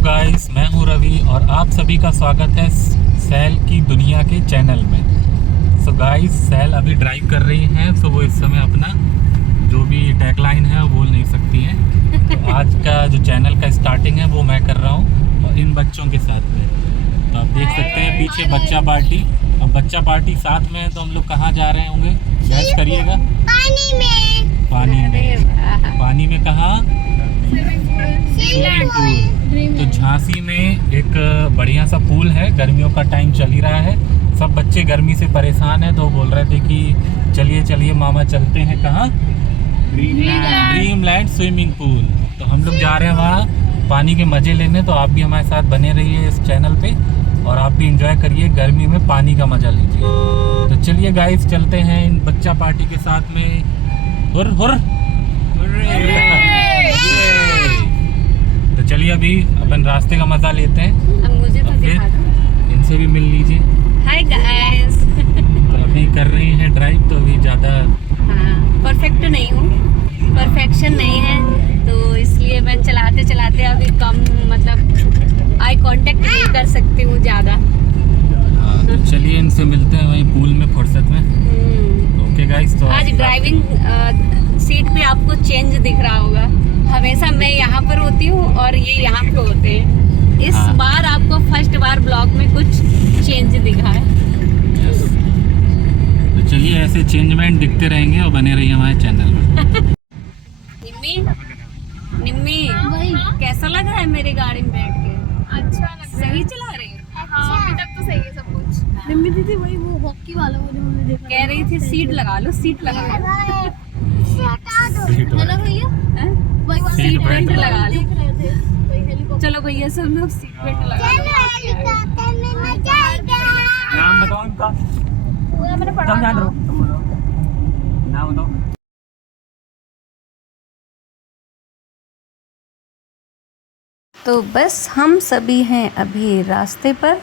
Guys, मैं हूं रवि और आप सभी का स्वागत है सैल की दुनिया के चैनल में। सो गाइस, सैल अभी ड्राइव कर रही हैं, सो वो इस समय अपना जो भी टैगलाइन है वो बोल नहीं सकती हैं। तो आज का जो चैनल का स्टार्टिंग है वो मैं कर रहा हूं और इन बच्चों के साथ में। तो आप देख सकते हैं पीछे बच्चा पार्टी, और बच्चा पार्टी साथ में है। तो हम लोग कहाँ जा रहे होंगे, गैस करिएगा। पानी में। पानी में कहाँ? Swimming pool. तो झांसी में एक बढ़िया सा पूल है, गर्मियों का टाइम चल ही रहा है, सब बच्चे गर्मी से परेशान हैं। तो बोल रहे थे कि चलिए चलिए मामा चलते हैं कहाँ, ड्रीमलैंड स्विमिंग पूल। तो हम लोग जा रहे हैं वहाँ पानी के मज़े लेने। तो आप भी हमारे साथ बने रहिए इस चैनल पे और आप भी इंजॉय करिए, गर्मी में पानी का मज़ा लीजिए। तो चलिए गाइस, चलते हैं इन बच्चा पार्टी के साथ में। हुर हुर तो चलिए अभी अपन रास्ते का मजा लेते हैं। अब मुझे तो दिखा दो, इनसे भी मिल लीजिए। Hi guys. तो अभी कर रही हैं ड्राइव, तो अभी ज़्यादा परफेक्ट नहीं हूँ, परफेक्शन नहीं है, तो इसलिए मैं चलाते चलाते अभी कम मतलब आई कांटेक्ट नहीं कर सकती हूँ ज़्यादा। हाँ, तो चलिए इनसे मिलते हैं वहीं पूल में फुर्सत में। ओके गाइस, तो आज ड्राइविंग सीट पे आपको चेंज दिख रहा होगा। हमेशा मैं यहाँ पर होती हूँ और ये यहाँ पे होते हैं। इस बार आपको फर्स्ट बार ब्लॉग में कुछ चेंज दिखा है। तो चलिए ऐसे चेंजमेंट दिखते रहेंगे और बने रहिए हमारे चैनल में। निम्मी, निम्मी, कैसा लग रहा है मेरी गाड़ी में बैठ के? अच्छा लग रहा है। सही चला रही है? हाँ, अभी तक तो सही है सब कुछ। निम्मी दीदी वही वो हॉकी वाला वो जो हमने देखा, कह रही थी सीट लगा लो, सीट लगा लो। है ना भैया? सीट बेल्ट लगा लो। चलो भैया सब लोग सीट बेल्ट लगा लो। नाम बताओ इनका। मैंने पढ़ा था। नाम बताओ। तो बस हम सभी हैं अभी रास्ते पर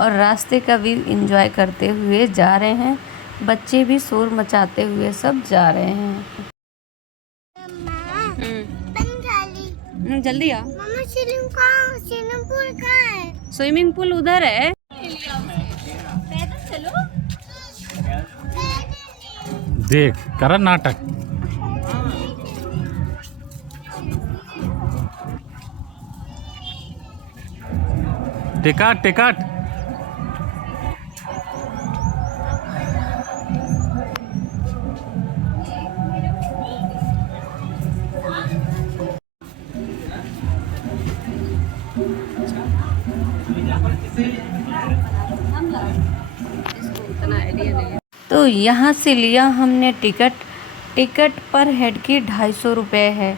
और रास्ते का व्यू एंजॉय करते हुए जा रहे हैं। बच्चे भी शोर मचाते हुए सब जा रहे हैं। जल्दी आओ। मम्मा स्विमिंग पूल कहाँ है? स्विमिंग पूल उधर है। पैदल चलो। देख करा नाटक। Ticket ticket. तो यहाँ से लिया हमने टिकट। टिकट पर हेड की 250 रुपये है।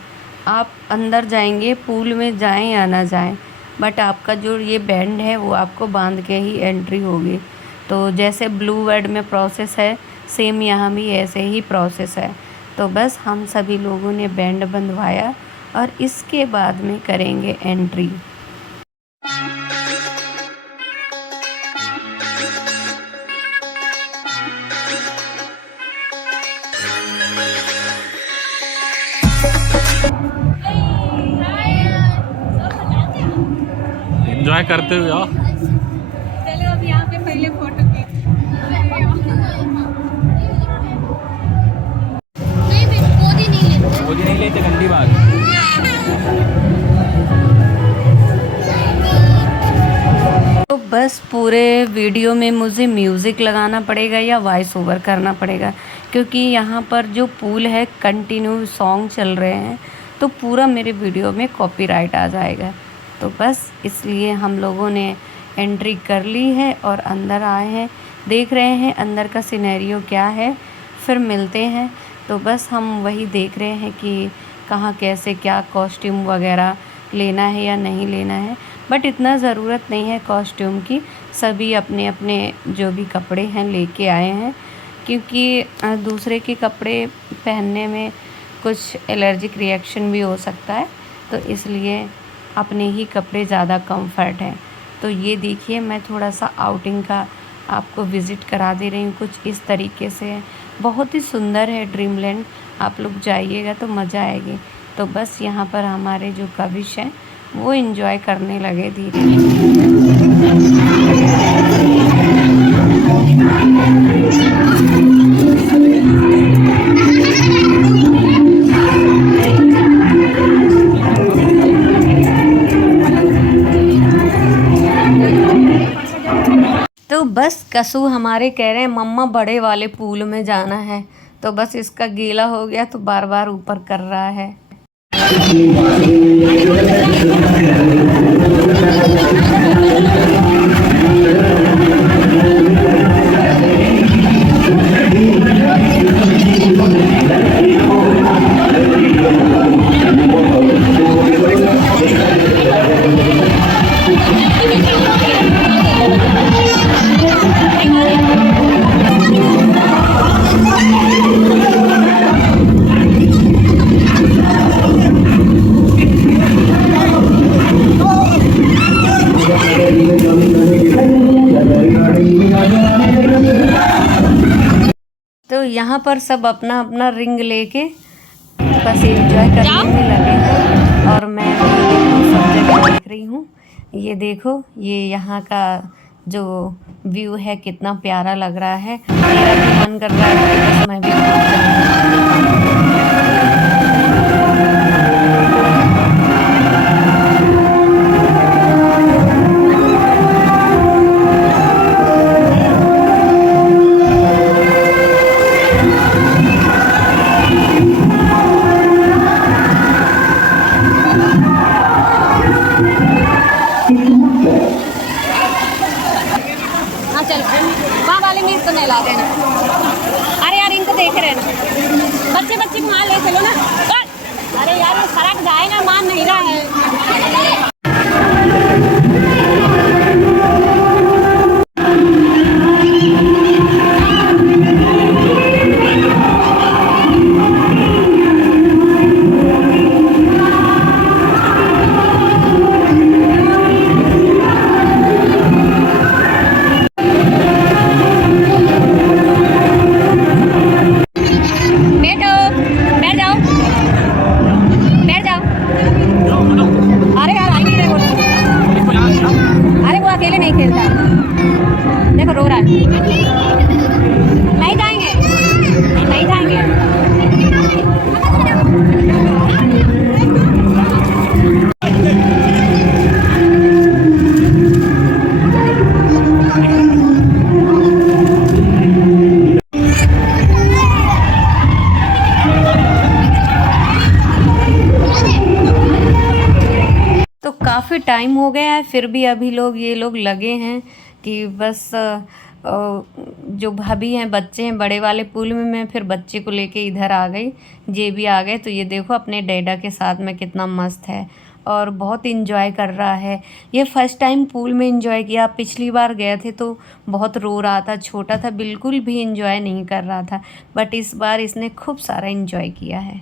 आप अंदर जाएंगे, पूल में जाएं या ना जाएं, बट आपका जो ये बैंड है वो आपको बांध के ही एंट्री होगी। तो जैसे ब्लू वर्ड में प्रोसेस है, सेम यहाँ भी ऐसे ही प्रोसेस है। तो बस हम सभी लोगों ने बैंड बंधवाया और इसके बाद में करेंगे एंट्री। एंजॉय करते हुए आओ। चलो अब यहाँ पे पहले फोटो खींच। वो नहीं लेते, गंदी बात। तो बस पूरे वीडियो में मुझे म्यूज़िक लगाना पड़ेगा या वॉइस ओवर करना पड़ेगा, क्योंकि यहाँ पर जो पूल है कंटिन्यू सॉन्ग चल रहे हैं, तो पूरा मेरे वीडियो में कॉपीराइट आ जाएगा। तो बस इसलिए हम लोगों ने एंट्री कर ली है और अंदर आए हैं, देख रहे हैं अंदर का सिनेरियो क्या है, फिर मिलते हैं। तो बस हम वही देख रहे हैं कि कहाँ कैसे क्या कॉस्ट्यूम वगैरह लेना है या नहीं लेना है, बट इतना ज़रूरत नहीं है कॉस्ट्यूम की। सभी अपने अपने जो भी कपड़े हैं लेके आए हैं, क्योंकि दूसरे के कपड़े पहनने में कुछ एलर्जिक रिएक्शन भी हो सकता है, तो इसलिए अपने ही कपड़े ज़्यादा कंफर्ट हैं। तो ये देखिए, मैं थोड़ा सा आउटिंग का आपको विज़िट करा दे रही हूँ, कुछ इस तरीके से है। बहुत ही सुंदर है ड्रीमलैंड, आप लोग जाइएगा तो मज़ा आएगी। तो बस यहाँ पर हमारे जो कविश हैं वो एंजॉय करने लगे धीरे धीरे। तो बस कसू हमारे कह रहे हैं मम्मा बड़े वाले पूल में जाना है, तो बस इसका गीला हो गया तो बार बार ऊपर कर रहा है। तो यहाँ पर सब अपना अपना रिंग लेके बस एंजॉय करने में लगे हैं और मैं सब जगह देख रही हूँ। ये देखो, ये यहाँ का जो व्यू है कितना प्यारा लग रहा है। मेरा भी मन कर रहा है कि बस मैं भी चल वहाँ वाले मीर तो नहला देना। अरे यार इनको देख रहे ना, बच्चे बच्चे को वहाँ ले चलो ना। अरे यार वो सड़क जाएगा, मान नहीं रहा है। अकेले नहीं खेलता, देखो रो रहा है। नहीं जाएंगे, नहीं जाएंगे। तो काफ़ी टाइम हो गया है, फिर भी अभी ये लोग लगे हैं कि बस जो भाभी हैं, बच्चे हैं बड़े वाले पूल में। मैं फिर बच्चे को लेके इधर आ गई, ये भी आ गए। तो ये देखो अपने डैडा के साथ में कितना मस्त है और बहुत इंजॉय कर रहा है। ये फर्स्ट टाइम पूल में इंजॉय किया। पिछली बार गए थे तो बहुत रो रहा था, छोटा था, बिल्कुल भी इंजॉय नहीं कर रहा था। बट इस बार इसने खूब सारा इंजॉय किया है।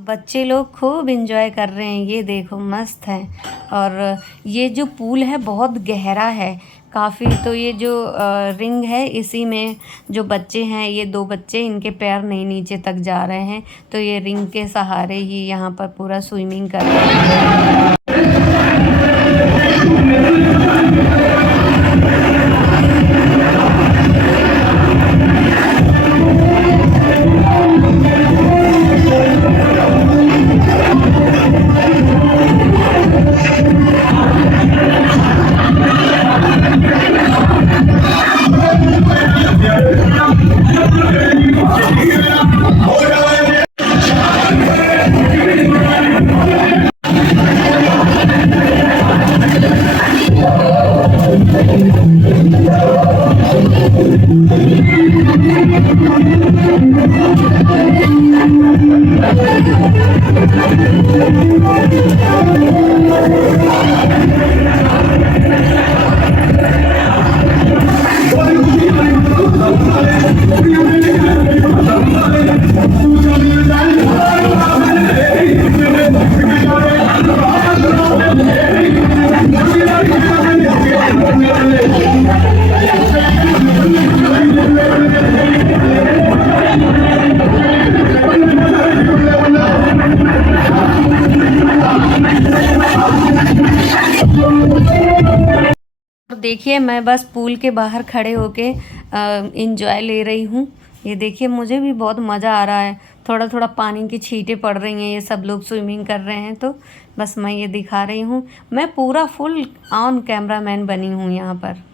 बच्चे लोग खूब इंजॉय कर रहे हैं, ये देखो मस्त है। और ये जो पूल है बहुत गहरा है काफ़ी। तो ये जो रिंग है इसी में जो बच्चे हैं, ये 2 बच्चे, इनके पैर नहीं नीचे तक जा रहे हैं। तो ये रिंग के सहारे ही यहाँ पर पूरा स्विमिंग कर रहे हैं। देखिए मैं बस पूल के बाहर खड़े होके इंजॉय ले रही हूँ। ये देखिए मुझे भी बहुत मज़ा आ रहा है। थोड़ा थोड़ा पानी की छींटें पड़ रही हैं, ये सब लोग स्विमिंग कर रहे हैं तो बस मैं ये दिखा रही हूँ। मैं पूरा फुल ऑन कैमरामैन बनी हूँ यहाँ पर।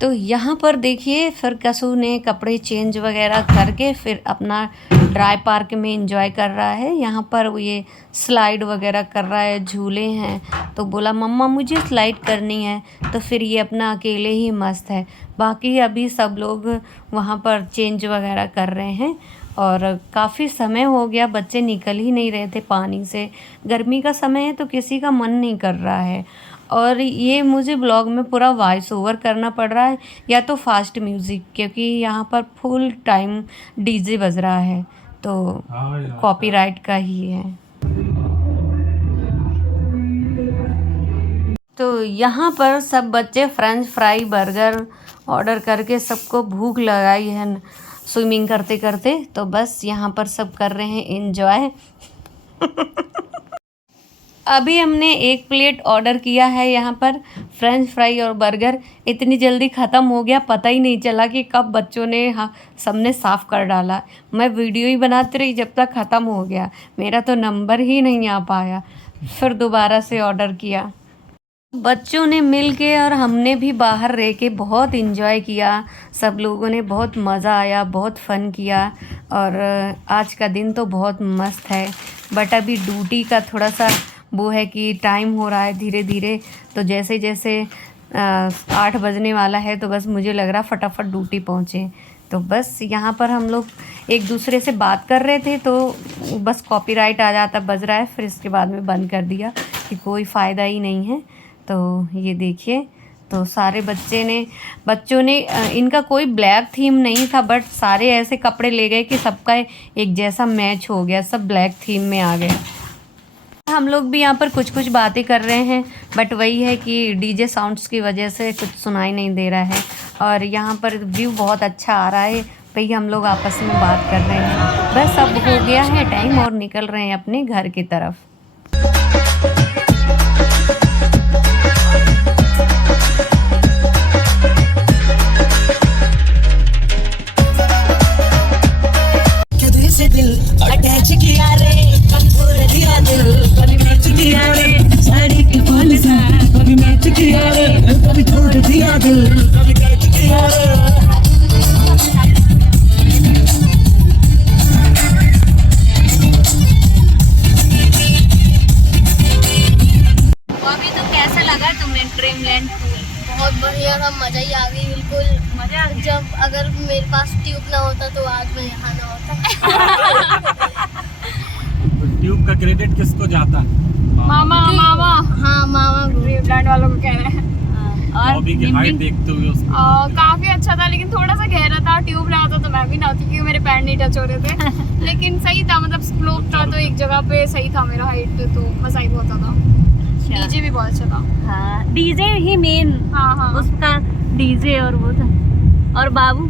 तो यहाँ पर देखिए फिर कसू ने कपड़े चेंज वगैरह करके फिर अपना ड्राई पार्क में एंजॉय कर रहा है। यहाँ पर वो ये स्लाइड वगैरह कर रहा है, झूले हैं। तो बोला मम्मा मुझे स्लाइड करनी है, तो फिर ये अपना अकेले ही मस्त है। बाकी अभी सब लोग वहाँ पर चेंज वगैरह कर रहे हैं और काफ़ी समय हो गया, बच्चे निकल ही नहीं रहे थे पानी से। गर्मी का समय है तो किसी का मन नहीं कर रहा है। और ये मुझे ब्लॉग में पूरा वॉइस ओवर करना पड़ रहा है या तो फास्ट म्यूज़िक, क्योंकि यहाँ पर फुल टाइम डीजे बज रहा है, तो कॉपीराइट का ही है। तो यहाँ पर सब बच्चे फ्रेंच फ्राई बर्गर ऑर्डर करके सबको भूख लगाई है स्विमिंग करते करते, तो बस यहाँ पर सब कर रहे हैं एंजॉय। अभी हमने 1 प्लेट ऑर्डर किया है यहाँ पर फ्रेंच फ्राई और बर्गर। इतनी जल्दी ख़त्म हो गया, पता ही नहीं चला कि कब बच्चों ने सबने साफ़ कर डाला। मैं वीडियो ही बनाती रही जब तक ख़त्म हो गया, मेरा तो नंबर ही नहीं आ पाया। फिर दोबारा से ऑर्डर किया। बच्चों ने मिल के और हमने भी बाहर रह के बहुत इन्जॉय किया। सब लोगों ने बहुत मज़ा आया, बहुत फ़न किया और आज का दिन तो बहुत मस्त है। बट अभी ड्यूटी का थोड़ा सा वो है कि टाइम हो रहा है धीरे धीरे, तो जैसे जैसे 8 बजने वाला है तो बस मुझे लग रहा फटाफट ड्यूटी पहुँचे। तो बस यहाँ पर हम लोग एक दूसरे से बात कर रहे थे तो बस कॉपीराइट आ जाता, बज रहा है। फिर इसके बाद में बंद कर दिया कि कोई फ़ायदा ही नहीं है। तो ये देखिए, तो सारे बच्चों ने इनका कोई ब्लैक थीम नहीं था, बट सारे ऐसे कपड़े ले गए कि सबका एक जैसा मैच हो गया, सब ब्लैक थीम में आ गए। हम लोग भी यहाँ पर कुछ बातें कर रहे हैं, बट वही है कि डीजे साउंड्स की वजह से कुछ सुनाई नहीं दे रहा है। और यहाँ पर व्यू बहुत अच्छा आ रहा है, वही हम लोग आपस में बात कर रहे हैं। बस अब हो गया है टाइम और निकल रहे हैं अपने घर की तरफ। दिल अटैच किया रे, कंट्रोल दिया दिल, कभी मैच किया रे, साड़ी के फूल सा कभी मैच किया रे, कभी छोड़ दिया दिल, कभी कैच किया रे। अभी तो कैसा लगा तुम्हें ड्रीमलैंड पूल? बहुत बढ़िया था, मजा ही आ गई बिल्कुल। मजा जब अगर मेरे पास ट्यूब ना होता तो आज मैं यहाँ ना होता। ट्यूब का क्रेडिट किसको जाता? मामा हाँ मामा ड्रीमलैंड वालों को कह रहे हैं। और बॉबी की हाइट देखते हुए उसको काफी अच्छा था, लेकिन थोड़ा सा गहरा था। ट्यूब ना होता तो मैं भी ना होती क्योंकि मेरे पैर नहीं टच हो रहे थे। लेकिन सही था, मतलब स्लोप था तो एक जगह पे सही था मेरा हाइट, तो मजा ही बहुत था। डीजे भी बहुत अच्छा था। हाँ, डीजे ही मेन, हाँ उसका डीजे और वो था। और बाबू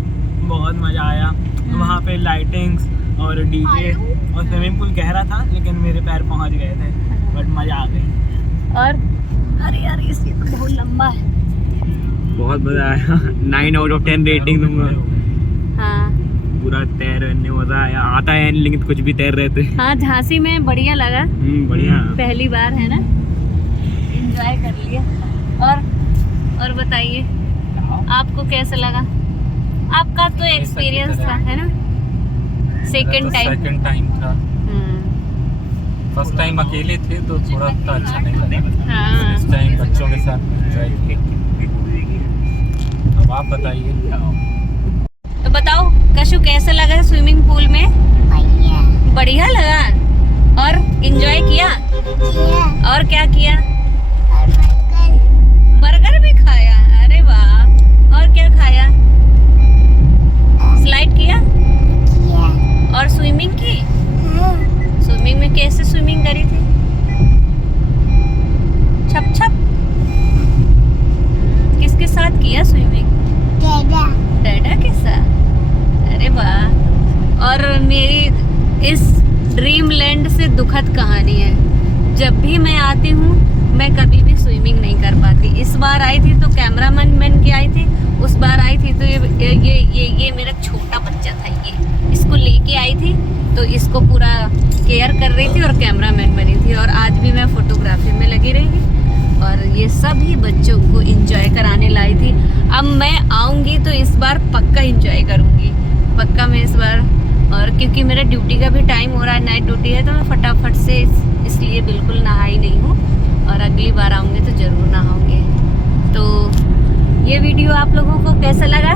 बहुत मजा आया वहाँ पे, लाइटिंग्स और डीजे और स्विमिंग पूल गहरा था लेकिन मेरे पैर पहुँच गए थे, बट मजा आ गई। और अरे यार इसकी तो बहुत लंबा है। बहुत मजा आया। 9 आउट ऑफ 10 रेटिंग दूंगा। हाँ पूरा तैरने मजा आया, आता है लेकिन कुछ भी तैर रहे थे। हाँ, झांसी में बढ़िया लगा। बढ़िया, पहली बार है ना, एंजॉय कर लिया। और बताइए आपको कैसा लगा? आपका तो एक्सपीरियंस था है ना, सेकंड टाइम था। फर्स्ट टाइम अकेले थे तो थोड़ा तो अच्छा नहीं लगा। हाँ। इस टाइम बच्चों के साथ एंजॉय किया। अब आप बताइए। तो बताओ कशु कैसा लगा स्विमिंग पूल में? बढ़िया लगा। और एंजॉय किया? और क्या किया? बर्गर भी खाया? अरे वाह। और क्या खाया? स्लाइड किया? और स्विमिंग की? स्विमिंग में कैसे स्विमिंग करी थी? छप छप। किसके साथ किया स्विमिंग? डैडा के साथ? अरे वाह। और मेरी इस ड्रीमलैंड से दुखद कहानी है, जब भी मैं आती हूँ मैं कभी भी स्विमिंग नहीं कर पाती। इस बार आई थी तो कैमरामैन बन के आई थी, उस बार आई थी तो ये मेरा छोटा बच्चा था, ये इसको लेके आई थी तो इसको पूरा केयर कर रही थी और कैमरामैन बनी थी। और आज भी मैं फोटोग्राफी में लगी रही और ये सभी बच्चों को एंजॉय कराने लाई थी। अब मैं आऊँगी तो इस बार पक्का एंजॉय करूँगी, पक्का मैं इस बार। और क्योंकि मेरा ड्यूटी का भी टाइम हो रहा है, नाइट ड्यूटी है, तो मैं फटाफट से इसलिए बिल्कुल नहाई नहीं हूँ। और अगली बार आऊँगी तो ज़रूर नहाऊँगी। तो ये वीडियो आप लोगों को कैसा लगा